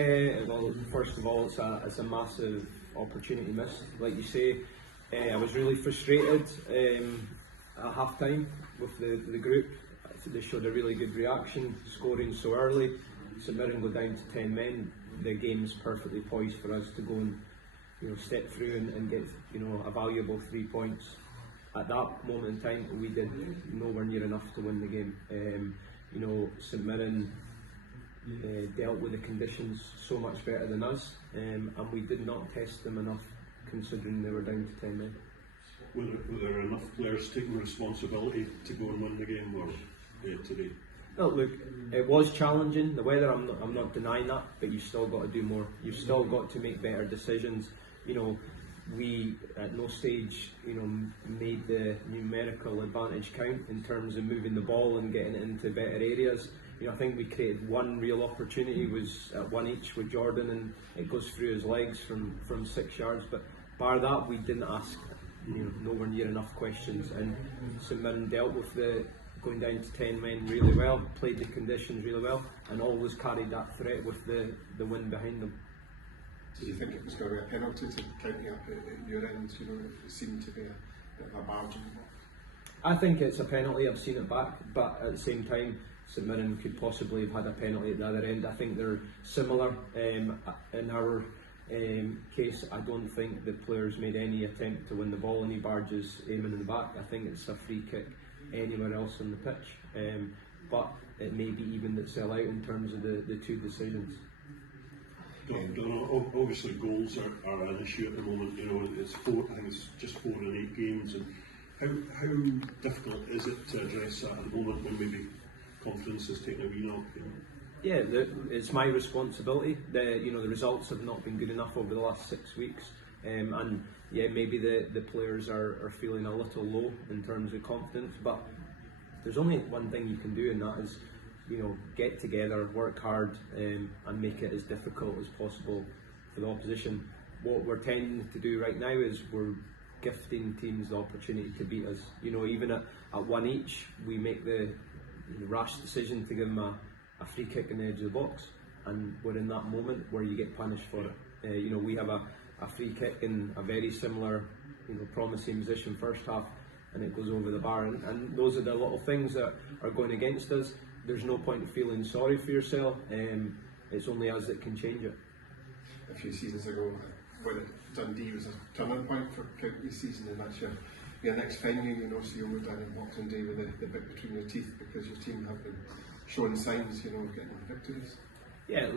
Well, first of all, it's a massive opportunity missed. Like you say, I was really frustrated at half time with the group. They showed a really good reaction, scoring so early. St Mirren go down to 10 men. The game's perfectly poised for us to go and step through and get a valuable 3 points. At that moment in time, we did nowhere near enough to win the game. St Mirren dealt with the conditions so much better than us, and we did not test them enough, considering they were down to 10 men. Were there enough players taking responsibility to go and win the game today? Well, look, it was challenging. The weather, I'm not denying that, but you've still got to do more. You've still got to make better decisions. We at no stage, made the numerical advantage count in terms of moving the ball and getting it into better areas. I think we created one real opportunity, was at one each with Jordan, and it goes through his legs from 6 yards. But bar that, we didn't ask nowhere near enough questions, and St Mirren dealt with the going down to 10 men really well, played the conditions really well, and always carried that threat with the wind behind them. Did you think it was going to be a penalty to count you up at your end? It seemed to be a bit of a margin. I think it's a penalty. I've seen it back, but at the same time, St Mirren could possibly have had a penalty at the other end. I think they're similar. In our case, I don't think the players made any attempt to win the ball, any barges aiming in the back. I think it's a free kick anywhere else on the pitch, but it may be even that sell out in terms of the two decisions. Obviously goals are an issue at the moment. It's I think it's just 4 in 8 games, and how difficult is it to address that at the moment when maybe confidence is taking a wee knock? Yeah, it's my responsibility. The results have not been good enough over the last 6 weeks, and yeah, maybe the players are feeling a little low in terms of confidence. But there's only one thing you can do, and that is get together, work hard, and make it as difficult as possible for the opposition. What we're tending to do right now is we're gifting teams the opportunity to beat us. Even at one each, we make the rash decision to give them a free kick in the edge of the box, and we're in that moment where you get punished for it. We have a free kick in a very similar, promising position first half, and it goes over the bar, and those are the little things that are going against us. There's no point feeling sorry for yourself. It's only us that can change it. A few seasons ago, when Dundee was a turning point for Cowie season, and that's your next venue, so you'll move down on Boxing Day with the bit between your teeth, because your team have been showing signs, of getting victories. Yeah,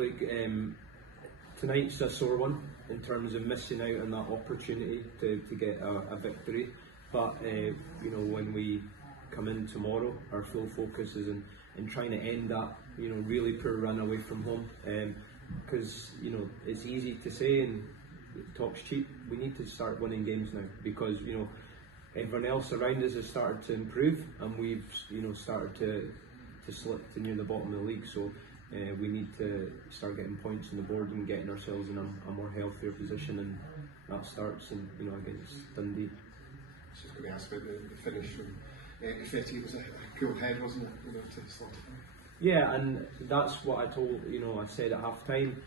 tonight's a sore one in terms of missing out on that opportunity to get a victory. But when we come in tomorrow, our full focus is in trying to end that really poor run away from home. Because it's easy to say and talk's cheap. We need to start winning games now, because everyone else around us has started to improve, and we've started to slip to near the bottom of the league. So we need to start getting points on the board and getting ourselves in a more healthier position, and that starts against Dundee. I was just going to ask about the finish from 50. It was a cool head, wasn't it? To slot it. Yeah, and that's what I told. I said at half time.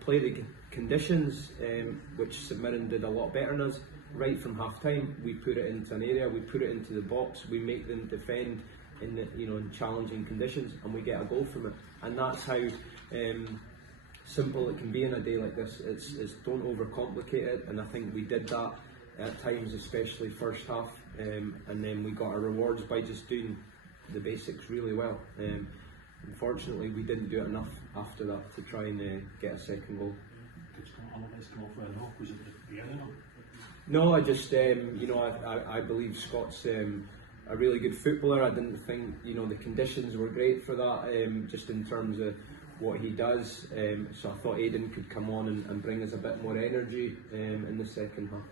Play the conditions, which St Mirren did a lot better than us. Right from half time, we put it into an area, we put it into the box, we make them defend in in challenging conditions, and we get a goal from it. And that's how simple it can be in a day like this. It's don't overcomplicate it, and I think we did that at times, especially first half, and then we got our rewards by just doing the basics really well. Unfortunately, we didn't do it enough after that to try and get a second goal. Was it the end? No, I just I believe Scott's a really good footballer. I didn't think the conditions were great for that, just in terms of what he does. So I thought Aidan could come on and bring us a bit more energy in the second half.